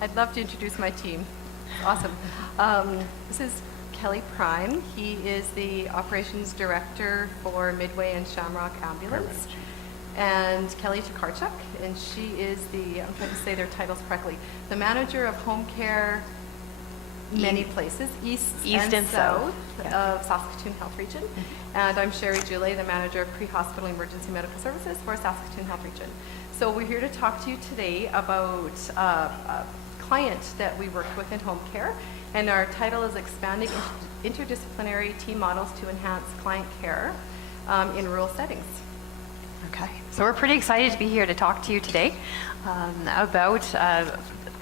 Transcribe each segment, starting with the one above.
I'd love to introduce my team. Awesome. This is Kelly Prime. He is the operations director for Midway and Shamrock Ambulance. And Kelly Tokarchuk, and she is the, I'm trying to say their titles correctly, the manager of home care many places, east and south of Saskatoon Health Region. And I'm Sherri, Julé, the manager of Prehospital Emergency Medical Services for Saskatoon Health Region. So we're here to talk to you today about a client that we work with in home care, and our title is Expanding Interdisciplinary Team Models to Enhance Client Care in Rural Settings. Okay, so we're pretty excited to be here to talk to you today about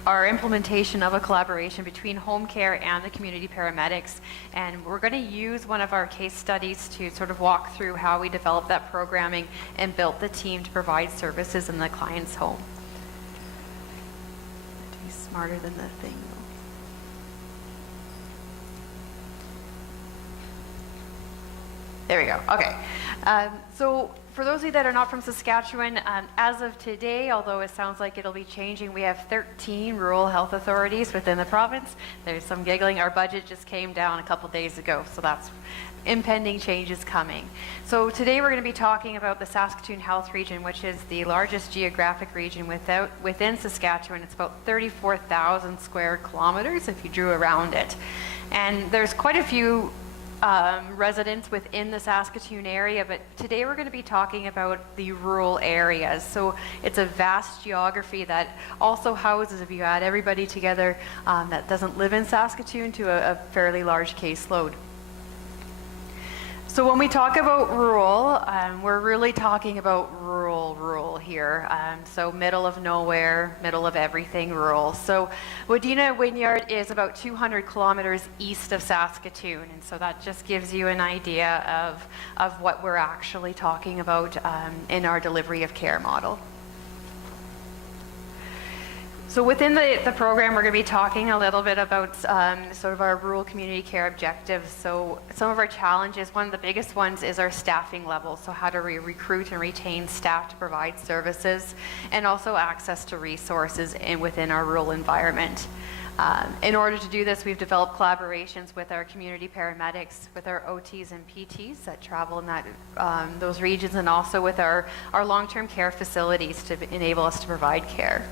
our implementation of a collaboration between home care and the community paramedics. And we're going to use one of our case studies to sort of walk through how we developed that programming and built the team to provide services in the client's home. To be smarter than the thing. There we go. Okay. So for those of you that are not from Saskatchewan, as of today, although it sounds like it'll be changing, we have 13 rural health authorities within the province. There's some giggling. Our budget just came down a couple days ago, so that's impending changes coming. So today we're going to be talking about the Saskatoon Health Region, which is the largest geographic region within Saskatchewan. It's about 34,000 square kilometers if you drew around it. And there's quite a few residents within the Saskatoon area, but today we're going to be talking about the rural areas. So it's a vast geography that also houses, if you add everybody together that doesn't live in Saskatoon, to a fairly large caseload. So when we talk about rural, we're really talking about rural here. So middle of nowhere, middle of everything rural. So Wadena Wynyard is about 200 kilometers east of Saskatoon. And so that just gives you an idea of what we're actually talking about in our delivery of care model. So within the program, we're going to be talking a little bit about sort of our rural community care objectives. So some of our challenges, one of the biggest ones is our staffing level. So how to recruit and retain staff to provide services, and also access to resources within our rural environment. In order to do this, we've developed collaborations with our community paramedics, with our OTs and PTs that travel in those regions, and also with our long-term care facilities to enable us to provide care.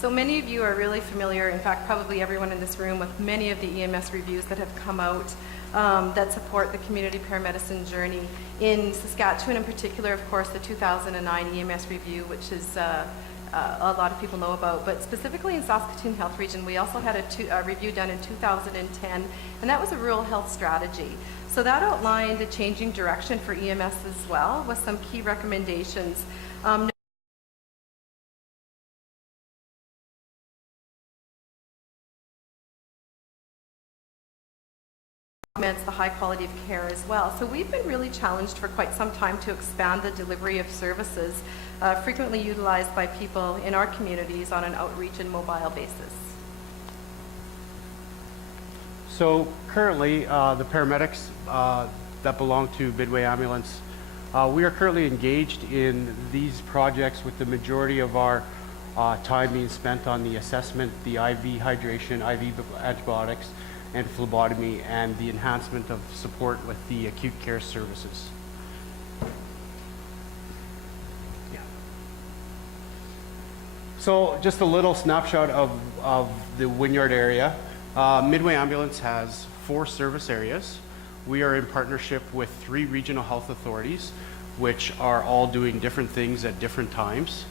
So many of you are really familiar, in fact, probably everyone in this room, with many of the EMS reviews that have come out that support the community paramedicine journey. In Saskatchewan in particular, of course, the 2009 EMS review, which is a lot of people know about, but specifically in Saskatoon Health Region, we also had a review done in 2010, and that was a rural health strategy. So that outlined a changing direction for EMS as well, with some key recommendations. The high quality of care as well. So we've been really challenged for quite some time to expand the delivery of services frequently utilized by people in our communities on an outreach and mobile basis. So currently, the paramedics that belong to Midway Ambulance, we are currently engaged in these projects with the majority of our time being spent on the assessment, the IV hydration, IV antibiotics, and phlebotomy, and the enhancement of support with the acute care services. Yeah. So just a little snapshot of the Wynyard area. Midway Ambulance has 4 service areas. We are in partnership with 3 regional health authorities, which are all doing different things at different times.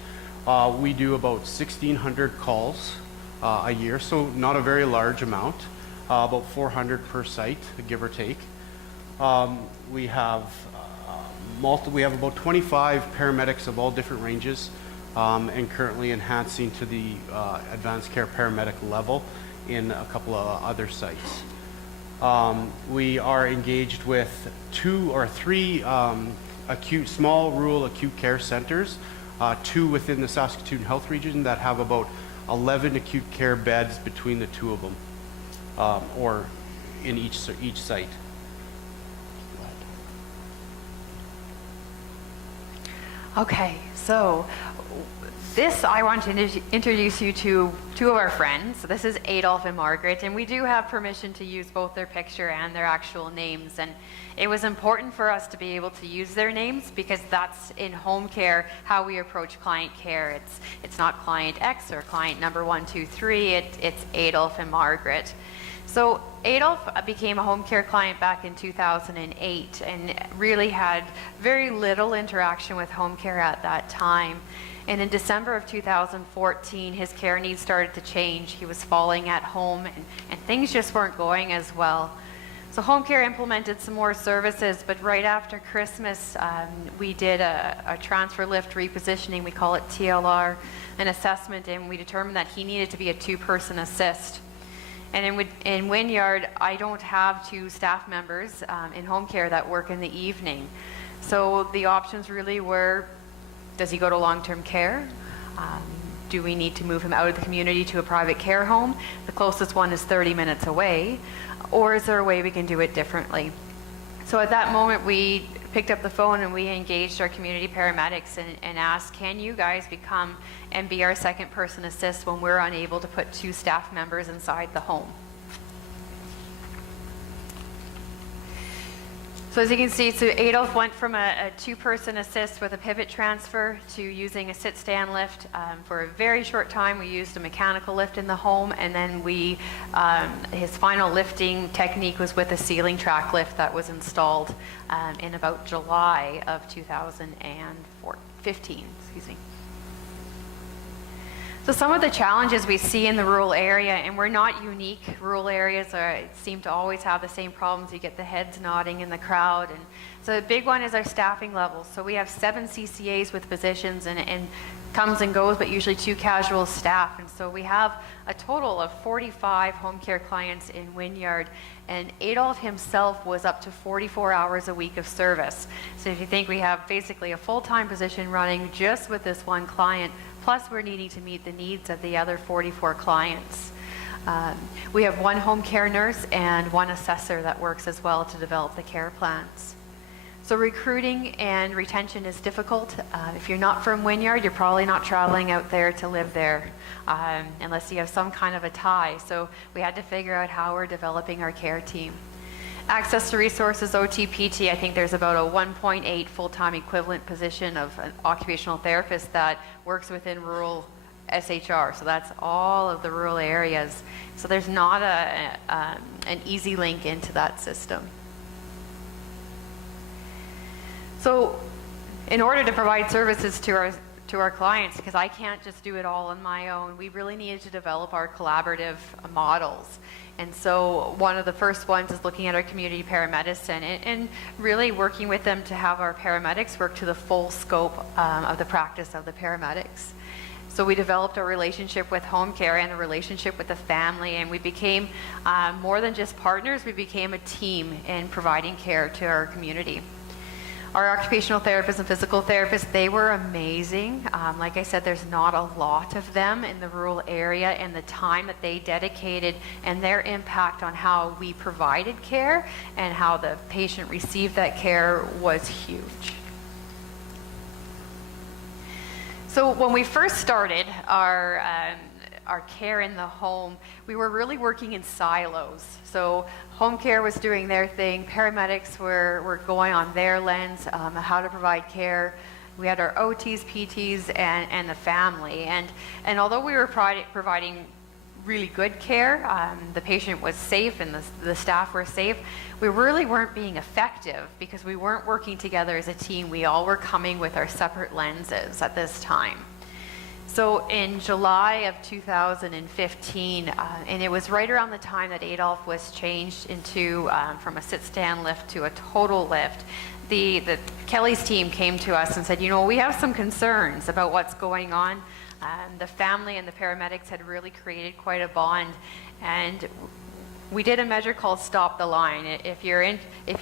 We do about 1,600 calls a year, so not a very large amount. About 400 per site, give or take. We have about 25 paramedics of all different ranges, and currently enhancing to the advanced care paramedic level in a couple of other sites. We are engaged with 2 or 3 small rural acute care centers, 2 within the Saskatoon Health Region that have about 11 acute care beds between the 2 of them. Or in each site. Okay, so this, I want to introduce you to two of our friends. So this is Adolf and Margaret, and we do have permission to use both their picture and their actual names. And it was important for us to be able to use their names because that's in home care how we approach client care. It's not client X or client number 1, 2, 3. It's Adolf and Margaret. So Adolf became a home care client back in 2008 and really had very little interaction with home care at that time. And in December of 2014, his care needs started to change. He was falling at home and things just weren't going as well. So home care implemented some more services, but right after Christmas, we did a transfer lift repositioning, we call it TLR, an assessment, and we determined that he needed to be a 2-person assist. And in Wynyard, I don't have 2 staff members in home care that work in the evening. So the options really were, does he go to long-term care? Do we need to move him out of the community to a private care home? The closest one is 30 minutes away. Or is there a way we can do it differently? So at that moment, we picked up the phone and we engaged our community paramedics and asked, can you guys become and be our 2nd-person assist when we're unable to put 2 staff members inside the home? So as you can see, so Adolf went from a 2-person assist with a pivot transfer to using a sit-stand lift. For a very short time, we used a mechanical lift in the home, and then his final lifting technique was with a ceiling track lift that was installed in about July of 2015. Excuse me. So some of the challenges we see in the rural area, and we're not unique, rural areas seem to always have the same problems. You get the heads nodding in the crowd. And so the big one is our staffing levels. So we have 7 CCAs with positions and comes and goes, but usually 2 casual staff. And so we have a total of 45 home care clients in Wynyard. And Adolf himself was up to 44 hours a week of service. So if you think we have basically a full-time position running just with this one client, plus we're needing to meet the needs of the other 44 clients. We have 1 home care nurse and 1 assessor that works as well to develop the care plans. So recruiting and retention is difficult. If you're not from Wynyard, you're probably not traveling out there to live there unless you have some kind of a tie. So we had to figure out how we're developing our care team. Access to resources, OT-PT, I think there's about a 1.8 full-time equivalent position of an occupational therapist that works within rural SHR. So that's all of the rural areas. So there's not an easy link into that system. So in order to provide services to our clients, because I can't just do it all on my own, we really needed to develop our collaborative models. And so one of the first ones is looking at our community paramedicine and really working with them to have our paramedics work to the full scope of the practice of the paramedics. So we developed a relationship with home care and a relationship with the family, and we became more than just partners, we became a team in providing care to our community. Our occupational therapists and physical therapists, they were amazing. Like I said, there's not a lot of them in the rural area, and the time that they dedicated and their impact on how we provided care and how the patient received that care was huge. So when we first started our care in the home, we were really working in silos. So home care was doing their thing, paramedics were going on their lens, how to provide care. We had our OTs, PTs, and the family. And although we were providing really good care, the patient was safe and the staff were safe, we really weren't being effective because we weren't working together as a team. We all were coming with our separate lenses at this time. So in July of 2015, and it was right around the time that Adolf was changed into from a sit-stand lift to a total lift, the Kelly's team came to us and said, you know, we have some concerns about what's going on. The family and the paramedics had really created quite a bond, and we did a measure called Stop the Line. If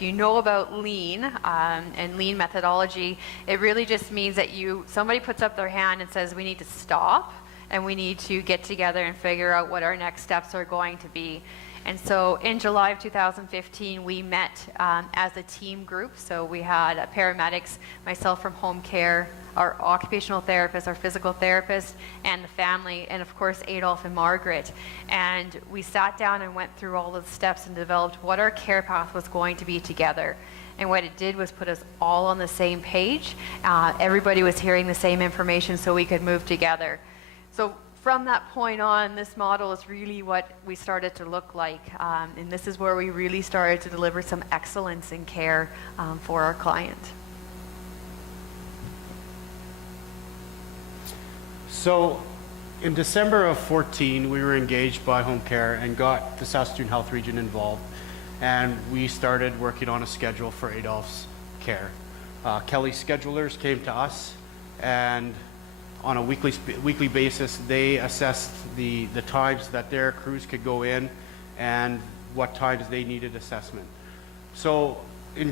you know about lean and lean methodology, it really just means that somebody puts up their hand and says we need to stop and we need to get together and figure out what our next steps are going to be. And so in July of 2015, we met as a team group. So we had paramedics, myself from home care, our occupational therapist, our physical therapist, and the family, and of course Adolf and Margaret. And we sat down and went through all of the steps and developed what our care path was going to be together. And what it did was put us all on the same page. Everybody was hearing the same information so we could move together. So from that point on, this model is really what we started to look like. And this is where we really started to deliver some excellence in care for our client. So in December of 14, we were engaged by Home Care and got the Saskatoon Health Region involved. And we started working on a schedule for Adolf's care. Kelly's schedulers came to us, and on a weekly basis, they assessed the times that their crews could go in and what times they needed assessment. So in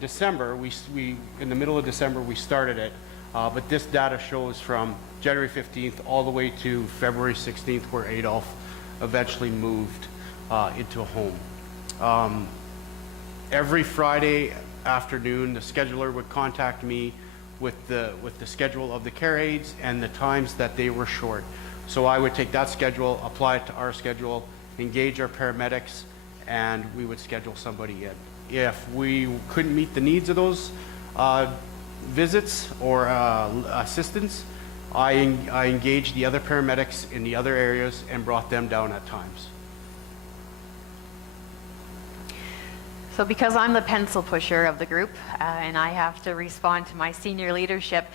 December, in the middle of December, we started it. But this data shows from January 15th all the way to February 16th, where Adolf eventually moved into a home. Every Friday afternoon, the scheduler would contact me with the schedule of the care aides and the times that they were short. So I would take that schedule, apply it to our schedule, engage our paramedics, and we would schedule somebody in. If we couldn't meet the needs of those visits or assistance, I engaged the other paramedics in the other areas and brought them down at times. So because I'm the pencil pusher of the group and I have to respond to my senior leadership,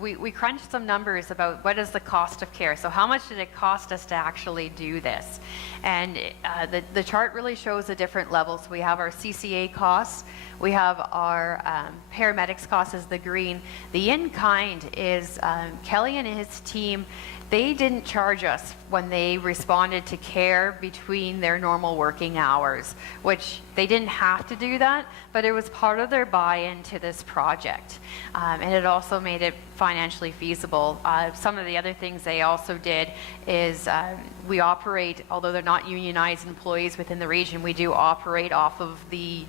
we crunched some numbers about what is the cost of care. So how much did it cost us to actually do this? And the chart really shows the different levels. We have our CCA costs, we have our paramedics costs as the green. The in-kind is Kelly and his team. They didn't charge us when they responded to care between their normal working hours, which they didn't have to do that, but it was part of their buy-in to this project. And it also made it financially feasible. Some of the other things they also did is we operate, although they're not unionized employees within the region, we do operate off of the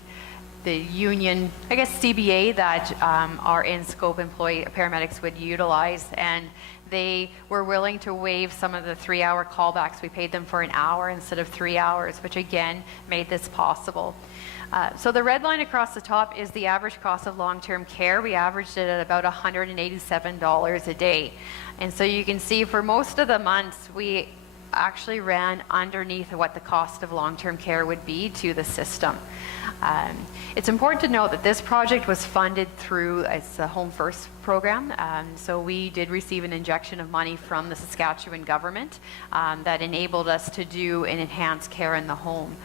union, I guess, CBA that our in-scope employee paramedics would utilize, and they were willing to waive some of the 3-hour callbacks. We paid them for an hour instead of 3 hours, which again made this possible. So the red line across the top is the average cost of long-term care. We averaged it at about $187 a day. And so you can see for most of the months, we actually ran underneath what the cost of long-term care would be to the system. It's important to note that this project was funded through it's a Home First program. So we did receive an injection of money from the Saskatchewan government that enabled us to do an enhanced care in the home.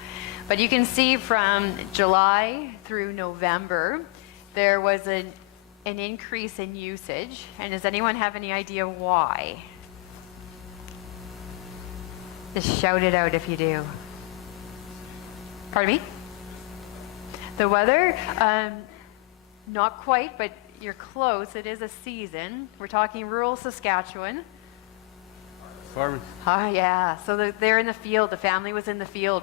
But you can see from July through November, there was an increase in usage. And does anyone have any idea why? Just shout it out if you do. Pardon me? The weather? Not quite, but you're close. It is a season. We're talking rural Saskatchewan. Farming. Oh, yeah. So they're in the field. The family was in the field.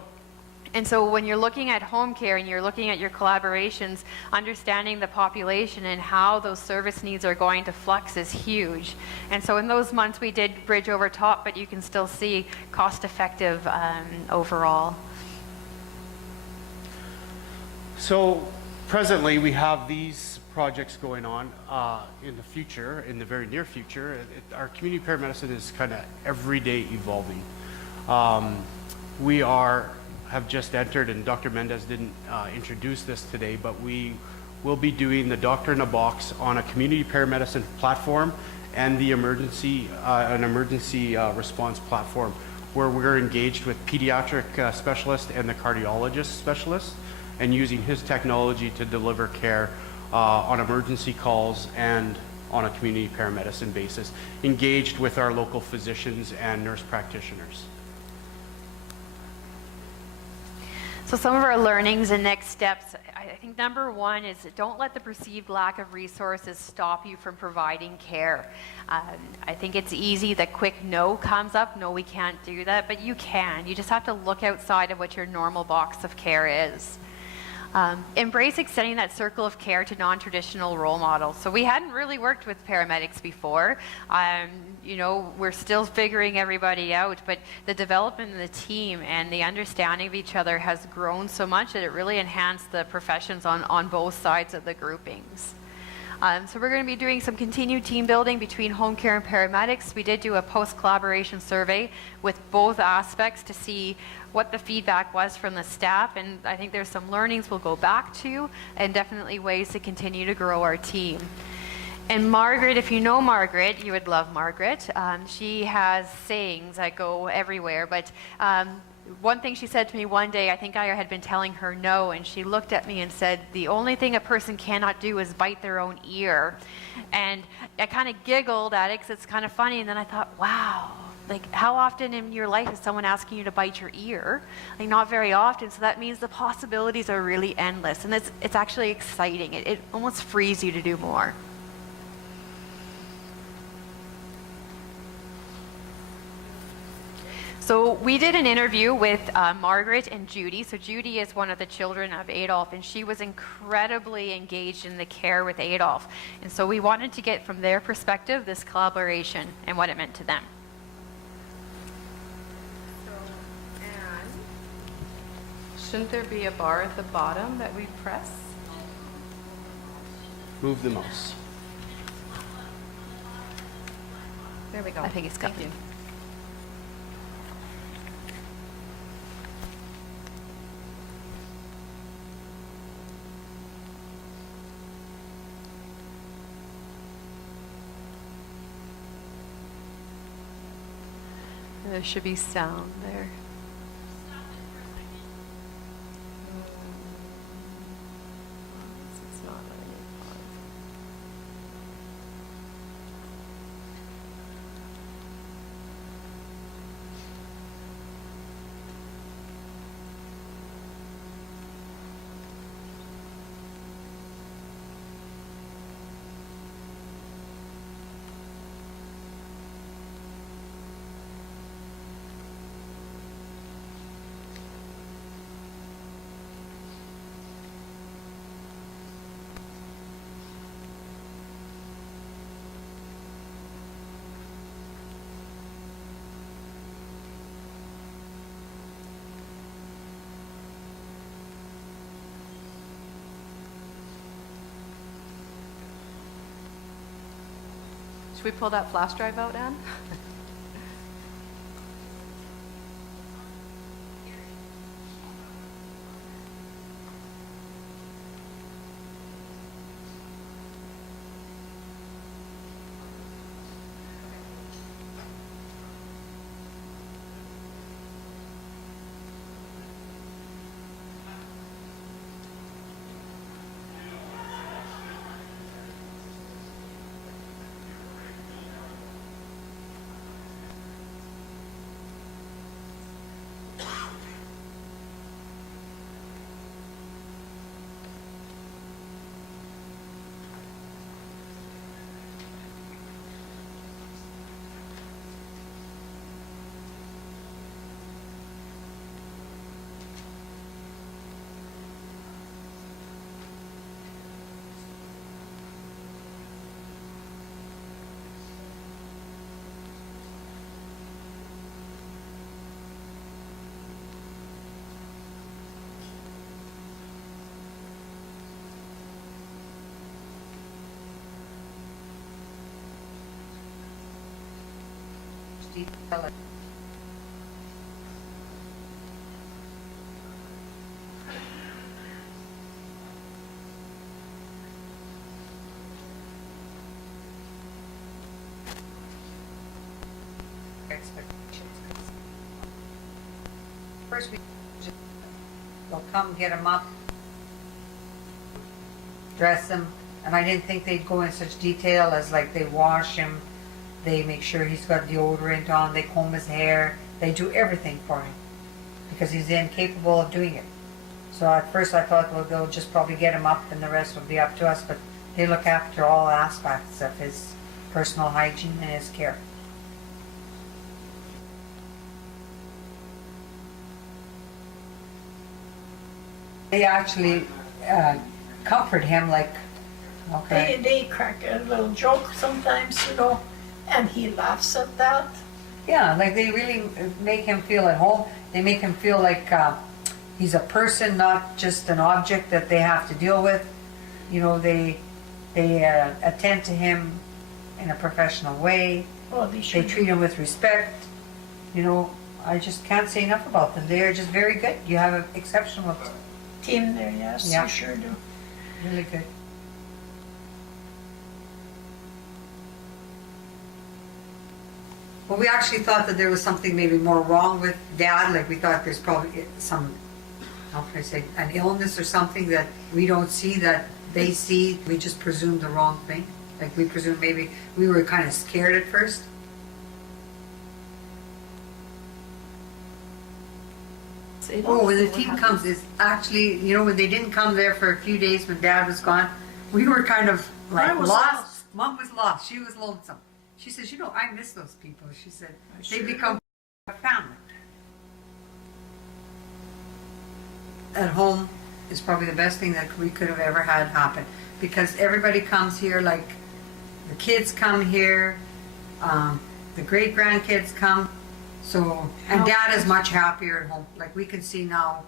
And so when you're looking at home care and you're looking at your collaborations, understanding the population and how those service needs are going to flux is huge. And so in those months we did bridge over top, but you can still see cost effective overall. So presently we have these projects going on in the future, in the very near future. Our community paramedicine is kind of every day evolving. We have just entered, and Dr. Mendez didn't introduce this today, but we will be doing the Doctor in a Box on a community paramedicine platform and the an emergency response platform, where we're engaged with pediatric specialists and the cardiologist specialists, and using his technology to deliver care on emergency calls and on a community paramedicine basis, engaged with our local physicians and nurse practitioners. So some of our learnings and next steps, I think number one is don't let the perceived lack of resources stop you from providing care. I think it's easy, the quick no comes up, no, we can't do that, but you can. You just have to look outside of what your normal box of care is. Embrace extending that circle of care to non-traditional role models. So we hadn't really worked with paramedics before. You know, we're still figuring everybody out, but the development of the team and the understanding of each other has grown so much that it really enhanced the professions on both sides of the groupings. So we're going to be doing some continued team building between home care and paramedics. We did do a post-collaboration survey with both aspects to see what the feedback was from the staff, and I think there's some learnings we'll go back to, and definitely ways to continue to grow our team. And Margaret, if you know Margaret, you would love Margaret. She has sayings that go everywhere, but one thing she said to me one day, I think I had been telling her no, and she looked at me and said, the only thing a person cannot do is bite their own ear. And I kind of giggled at it because it's kind of funny, and then I thought, wow, like how often in your life is someone asking you to bite your ear? Like not very often, so that means the possibilities are really endless, and it's actually exciting. It almost frees you to do more. So we did an interview with Margaret and Judy. So Judy is one of the children of Adolf, and she was incredibly engaged in the care with Adolf. And so we wanted to get from their perspective this collaboration and what it meant to them. So, Anne, shouldn't there be a bar at the bottom that we press? Move the mouse. There we go. I think it's Thank coming. you. There should be sound there. It's not letting me pause. Should we pull that flash drive out, Anne? Expectations. First, they'll come get him up, dress him, and I didn't think they'd go in such detail as like they wash him, they make sure he's got deodorant on, they comb his hair, they do everything for him because he's incapable of doing it. So at first I thought, well, they'll just probably get him up and the rest will be up to us, but they look after all aspects of his personal hygiene and his care. They actually comfort him like, okay. They crack a little joke sometimes, you know, and he laughs at that. Yeah, like they really make him feel at home. They make him feel like he's a person, not just an object that they have to deal with. You know, they attend to him in a professional way. Well, they They should. treat him with respect. You know, I just can't say enough about them. They are just very good. You have an exceptional Team there, yes, Yeah. you sure do. really good. Well, we actually thought that there was something maybe more wrong with Dad. Like we thought there's probably some, how can I say, an illness or something that we don't see that they see. We just presumed the wrong thing. Like we presumed maybe we were kind of scared at first. Oh, when the team comes, it's actually, you know, when they didn't come there for a few days when Dad was gone, we were kind of like I was lost. lost. Mom was lost. She was lonesome. She says, you know, I miss those people. She said, they sure become a family. At home is probably the best thing that we could have ever had happen because everybody comes here, like the kids come here, the great grandkids come. So, and Dad is much happier at home. Like we can see now,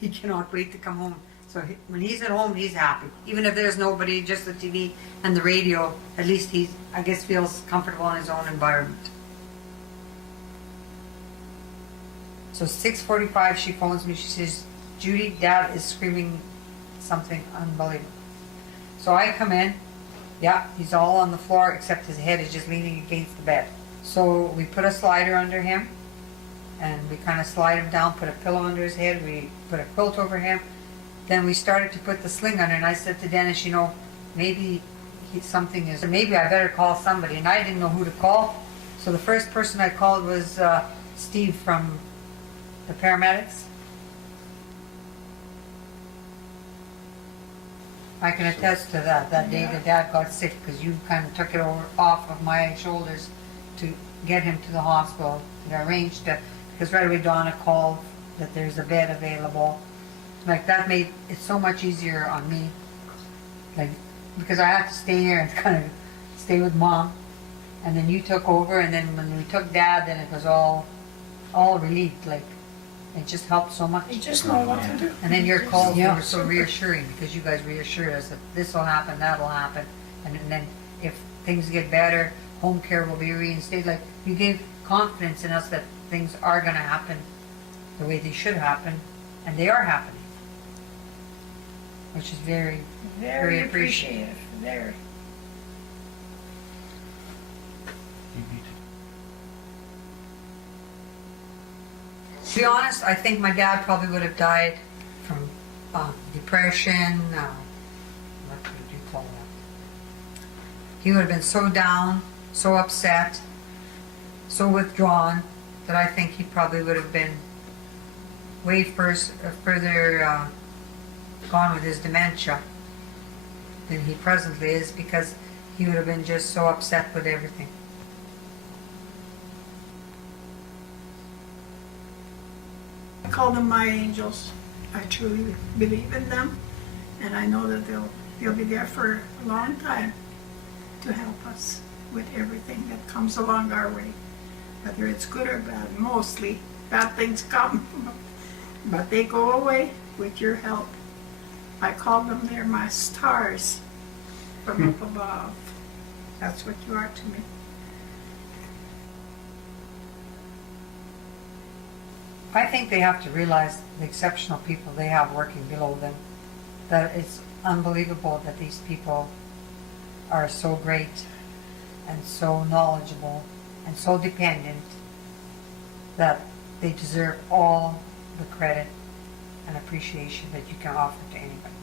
he cannot wait to come home. So when he's at home, he's happy. Even if there's nobody, just the TV and the radio, at least he, I guess, feels comfortable in his own environment. So 6:45, she phones me. She says, Judy, Dad is screaming something unbelievable. So I come in. Yeah, he's all on the floor except his head is just leaning against the bed. So we put a slider under him and we kind of slide him down, put a pillow under his head, we put a quilt over him. Then we started to put the sling under and I said to Dennis, you know, maybe something is, maybe I better call somebody. And I didn't know who to call. So the first person I called was Steve from the paramedics. I can attest to that day that Dad got sick because you kind of took it off of my shoulders to get him to the hospital. And arranged to, because right away Donna called that there's a bed available. Like that made it so much easier on me. Like, because I had to stay here and kind of stay with Mom. And then you took over and then when we took Dad, then it was all relieved. Like, it just helped so much. You just know what to do. And then your calls were so reassuring because you guys reassured us that this will happen, that'll happen. And then if things get better, home care will be reinstated. Like you gave confidence in us that things are going to happen the way they should happen. And they are happening. Which is very, Very appreciated. appreciative, very. To be honest, I think my dad probably would have died from depression. What would you call that? He would have been so down, so upset, so withdrawn that I think he probably would have been way further gone with his dementia than he presently is because he would have been just so upset with everything. I call them my angels. I truly believe in them, and I know that they'll be there for a long time to help us with everything that comes along our way, whether it's good or bad. Mostly bad things come, but they go away with your help. I call them, they're my stars from up above. That's what you are to me. I think they have to realize the exceptional people they have working below them. That it's unbelievable that these people are so great and so knowledgeable and so dependent that they deserve all the credit and appreciation that you can offer to anybody.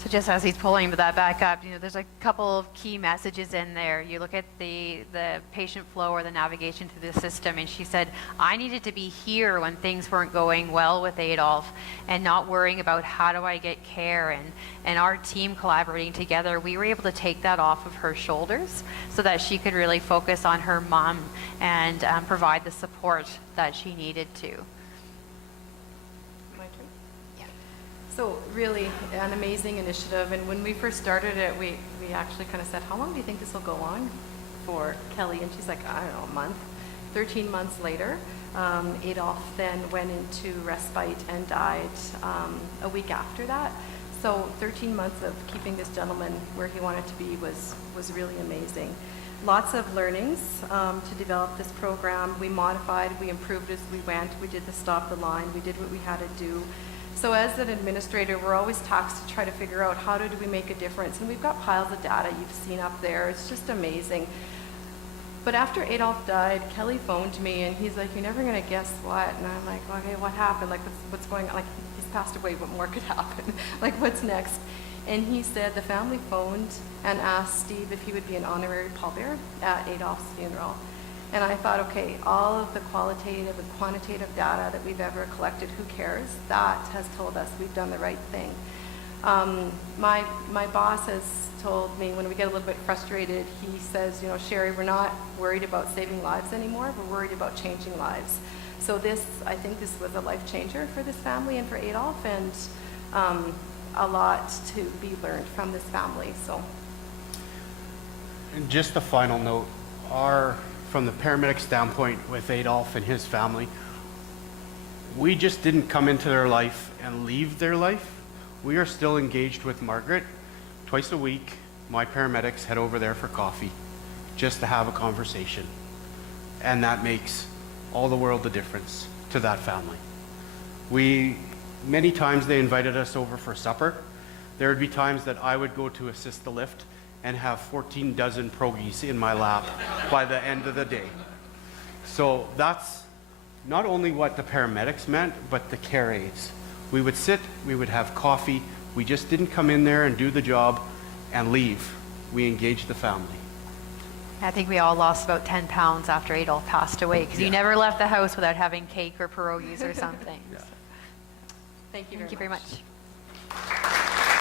So just as he's pulling that back up, there's a couple of key messages in there. You look at the patient flow or the navigation through the system, and she said, I needed to be here when things weren't going well with Adolf and not worrying about how do I get care, and our team collaborating together, we were able to take that off of her shoulders so that she could really focus on her mom and provide the support that she needed to. My turn? Yeah. So really an amazing initiative, and when we first started it, we actually kind of said, how long do you think this will go on for, Kelly? And she's like, I don't know, a month. 13 months later, Adolf then went into respite and died a week after that. So 13 months of keeping this gentleman where he wanted to be was really amazing. Lots of learnings to develop this program. We modified, we improved as we went. We did the stop the line. We did what we had to do. So as an administrator, we're always tasked to try to figure out how do we make a difference. And we've got piles of data you've seen up there. It's just amazing. But after Adolf died, Kelly phoned me and he's like, you're never gonna guess what. And I'm like, okay, what happened? Like, what's going on? Like, he's passed away, what more could happen? Like, what's next? And he said the family phoned and asked Steve if he would be an honorary pallbearer at Adolf's funeral. And I thought, okay, all of the qualitative and quantitative data that we've ever collected, who cares? That has told us we've done the right thing. My boss has told me when we get a little bit frustrated, he says, Sherri, we're not worried about saving lives anymore, we're worried about changing lives. So I think this was a life changer for this family and for Adolf, and a lot to be learned from this family. So, And just a final note, from the paramedic standpoint with Adolf and his family, we just didn't come into their life and leave their life. We are still engaged with Margaret. Twice a week, my paramedics head over there for coffee just to have a conversation. And that makes all the world a difference to that family. Many times they invited us over for supper. There would be times that I would go to assist the lift and have 14 dozen pierogies in my lap by the end of the day. So that's not only what the paramedics meant, but the care aides. We would sit, we would have coffee. We just didn't come in there and do the job and leave. We engaged the family. I think we all lost about 10 pounds after Adolf passed away because you never left the house without having cake or pierogies or something. Yeah. thank you Thank you very much.